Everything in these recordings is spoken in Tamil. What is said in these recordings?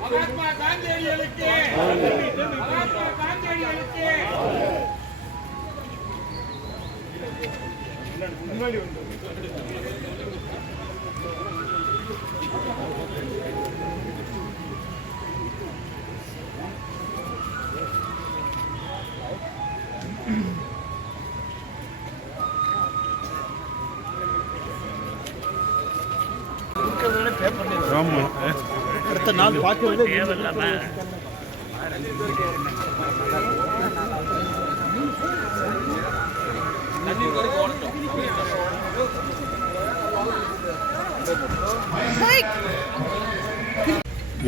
மகாத்மா காந்தியடிகளுக்கு மகாத்மா காந்தியடிகளுக்கு முன்னாடி வந்து அடுத்த நாள் பார்க்கறது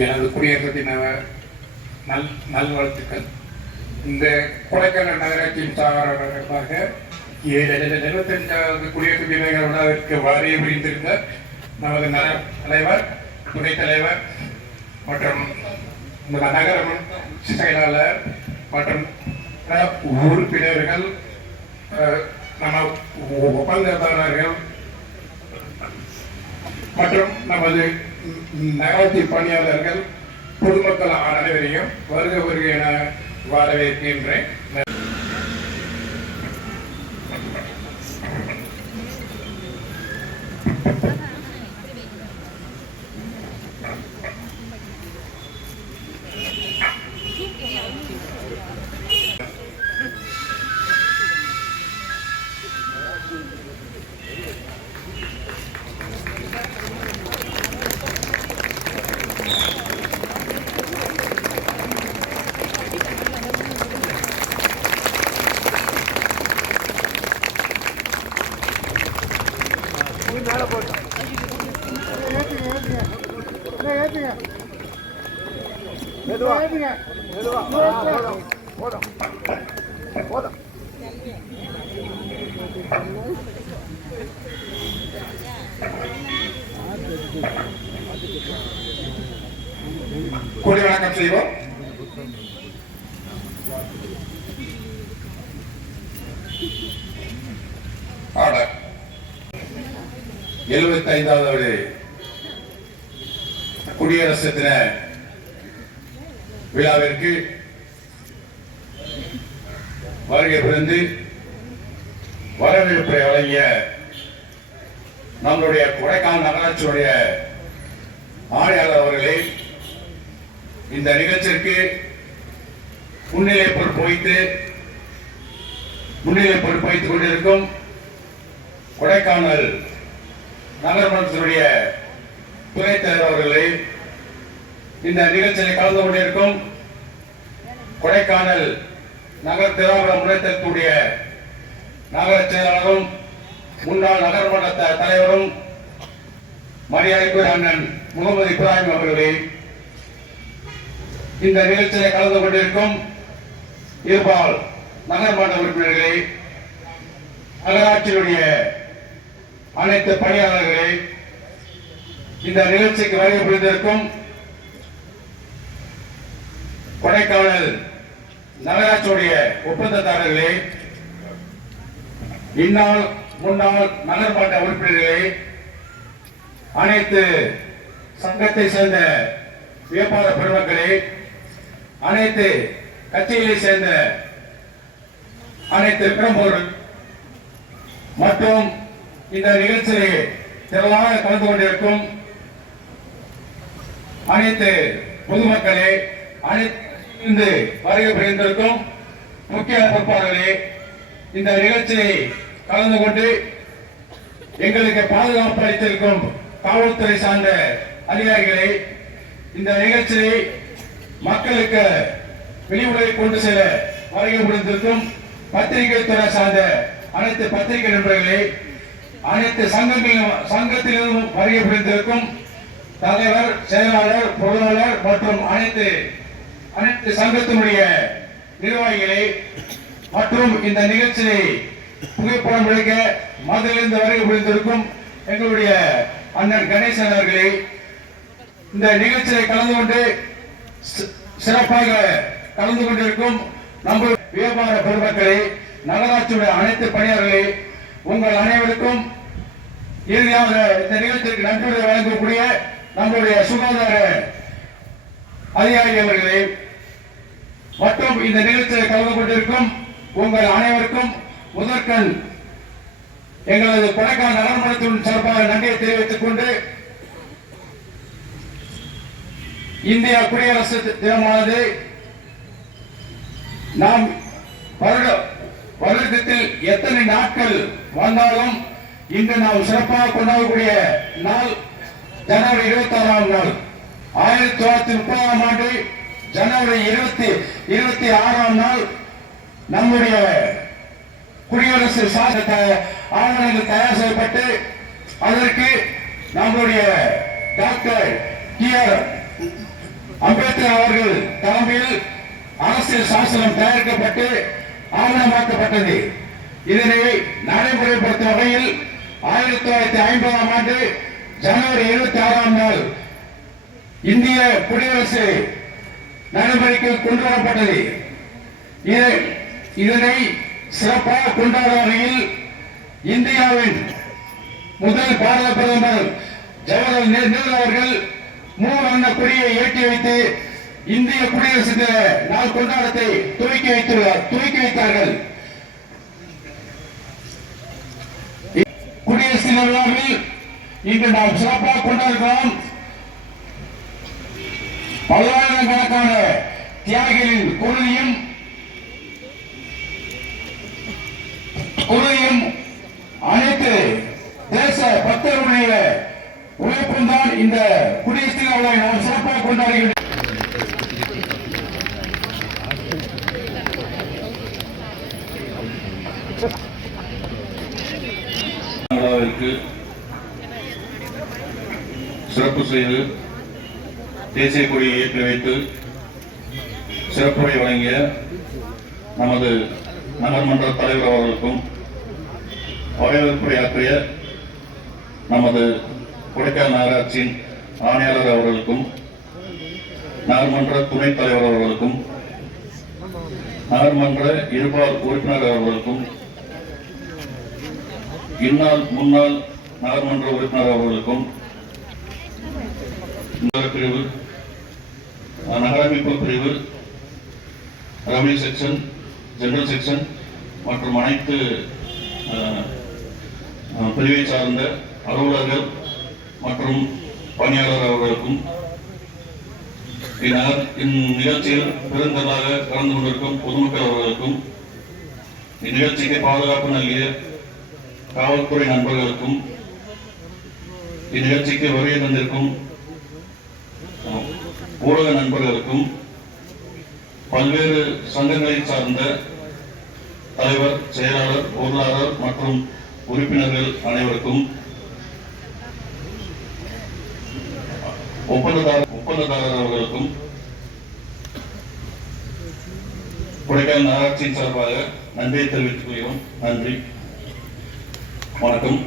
எனது குடியரசு தின நல்வாழ்த்துக்கள். இந்த கொடைக்கானல் நகராட்சியின் சார்பாக 75வது குடியரசு தின விழாவிற்கு வருகை புரிந்திருந்த நமது தலைவர், துணைத் தலைவர் மற்றும் நகர செயலாளர் மற்றும் உறுப்பினர்கள், நம்ம ஒப்பந்ததாரர்கள் மற்றும் நமது நகராட்சி பணியாளர்கள், பொதுமக்கள் அனைவரையும் வருக வருக என வரவேற்கின்றேன். கொடி வணக்கம் செய்வோம். ஆர்டர் 75வது குடியரசு தின விழாவிற்கு வருகை புரிந்து வரவேற்பை வழங்கிய நம்முடைய கொடைக்கானல் நகராட்சியுடைய ஆணையாளர் அவர்களே, இந்த நிகழ்ச்சிக்கு முன்னிலை பொறுப்பு வைத்துக் கொண்டிருக்கும் கொடைக்கானல் நகர்மன்றத்தினுடைய துணைத் தலைவர் அவர்களே, இந்த நிகழ்ச்சியில் கலந்து கொண்டிருக்கும் கொடைக்கானல் நகர் திராவிட முன்னேற்றத்துடைய நகர செயலாளரும் முன்னாள் நகர்மன்ற தலைவரும் மரியாதைக்குரிய அண்ணன் முகமது இப்ராஹிம் அவர்களே, இந்த நிகழ்ச்சியில் கலந்து கொண்டிருக்கும் இருபால் நகர்மன்ற உறுப்பினர்களே, நகராட்சியுடைய அனைத்து பணியாளர்களே, இந்த நிகழ்ச்சிக்கு வருகை புரிந்திருக்கும் கொடைக்கானல் நகராட்சியுடைய ஒப்பந்ததாரர்களே, இந்நாள் முன்னாள் நகர்மன்ற உறுப்பினர்களே, அனைத்து சங்கத்தை சேர்ந்த வியாபார பெருமக்களே, அனைத்து கட்சிகளை சேர்ந்த அனைத்து பிரமுகர்கள் மற்றும் இந்த நிகழ்ச்சியை திரளாக கலந்து கொண்டிருக்கும் அனைத்து பொதுமக்களே, அனைத்து வருகை புரிந்திருக்கும் முக்கிய பொறுப்பாளர்களே, இந்த நிகழ்ச்சியை கலந்து கொண்டு எங்களுக்கு பாதுகாப்பு அளித்திருக்கும் காவல்துறை சார்ந்த அதிகாரிகளை, இந்த நிகழ்ச்சியை மக்களுக்கு வெளியுறவை கொண்டு செல்ல வருகை புரிந்திருக்கும் பத்திரிகை துறை சார்ந்த அனைத்து பத்திரிகை நண்பர்களே, அனைத்து சங்கத்திலும் வருகை புரிந்திருக்கும் தலைவர், செயலாளர், பொருளாளர் மற்றும் அனைத்து சங்கத்தினுடைய நிர்வாகிகளை மற்றும் இந்த நிகழ்ச்சியை புகைப்படம் எடுக்க மதுரையிலிருந்து வருகை புரிந்திருக்கும் எங்களுடைய அண்ணன் கணேசன் அவர்களை, இந்த நிகழ்ச்சியை கலந்து கொண்டு சிறப்பாக கலந்து கொண்டிருக்கும் நம்ம வியாபார பெருமக்களை, நகராட்சியுடைய அனைத்து பணியாளர்களை, உங்கள் அனைவருக்கும் இறுதியாக இந்த நிகழ்ச்சிக்கு நன்றியுரை வழங்கக்கூடிய நம்முடைய சுகாதார அதிகாரி அவர்களே மற்றும் இந்த நிகழ்ச்சியில் கலந்து கொண்டிருக்கும் உங்கள் அனைவருக்கும் முதற்கண் எங்களது கொடைக்கானல் நகர்மன்றத்தின் சார்பாக நன்றியை தெரிவித்துக் கொண்டு, இந்திய குடியரசு தினமானது நாம் வருடத்தில் எத்தனை நாட்கள் வந்தாலும் இன்று நாம் சிறப்பாக கொண்டாடக்கூடிய நாள் ஜனவரி 26ஆம் நாள். 1930ஆம் ஆண்டு ஜனவரி 26ஆம் நாள் நம்முடைய குடியரசு சாசன ஆவணங்கள் தயார் செய்யப்பட்டு அதற்கு நம்முடைய டாக்டர் டி.ஆர். அம்பேத்கர் அவர்கள் தலைமையில் அரசியல் சாசனம் தயாரிக்கப்பட்டு ஆவணமாக்கப்பட்டது. இதனை நடைமுறைப்படுத்தும் வகையில் 1950ஆம் ஆண்டு ஜனவரி 26ஆம் நாள் இந்திய குடியரசு நடைமுறைக்கு கொண்டு வரப்பட்டது. இதனை சிறப்பாக கொண்டாடும் வகையில் இந்தியாவின் முதல் பாரத பிரதமர் ஜவஹர்லால் நேரு அவர்கள் மூவர்ண கொடியை ஏற்றி வைத்து இந்திய குடியரசு தின நாள் கொண்டாட்டத்தை துவக்கி வைத்தார்கள். குடியரசு தின விழாவில் இன்று நாம் சிறப்பாக கொண்டாடுகிறோம். பல்லாயிரக்கணக்கான தியாகிகளின் குருதியும் அனைத்து தேச பக்தர்களுடைய உழைப்பும் தான் இந்த குடியரசு தின விழாவை நாம் சிறப்பாக கொண்டாடுகிறோம். சிறப்பு செய்து தேசிய கொடியை ஏற்றி வைத்து சிறப்புரை வழங்கிய நமது நகர்மன்ற தலைவர் அவர்களுக்கும் வரவேற்புரையாற்றிய நமது கொடைக்கானல் நகராட்சியின் ஆணையாளர் அவர்களுக்கும் நகர்மன்ற துணைத் தலைவர் அவர்களுக்கும் நகர்மன்ற இருபால் உறுப்பினர் அவர்களுக்கும் இந்நாள் முன்னாள் நகர்மன்ற உறுப்பினர் அவர்களுக்கும் பிரிவு, நகரமைப்பு பிரிவு, ரெவன்யூ செக்ஷன், ஜெனரல் செக்ஷன் மற்றும் அனைத்து பிரிவை சார்ந்த அலுவலர்கள் மற்றும் பணியாளர் அவர்களுக்கும் இந்நிகழ்ச்சியில் பெருந்தலாக கலந்து கொண்டிருக்கும் பொதுமக்கள் அவர்களுக்கும் இந்நிகழ்ச்சிக்கு பாதுகாப்பு நல்கிய காவல்துறை நண்பர்களுக்கும் இந்நிகழ்ச்சிக்கு வருகை தந்திருக்கும் ஊடக நண்பர்களுக்கும் பல்வேறு சங்கங்களை சார்ந்த தலைவர், செயலாளர், பொருளாளர் மற்றும் உறுப்பினர்கள் அனைவருக்கும் ஒப்பந்ததாரர் அவர்களுக்கும் கொடைக்கானல் நகராட்சியின் சார்பாக நன்றியை தெரிவித்துக் கொள்கிறோம். நன்றி, வணக்கம்.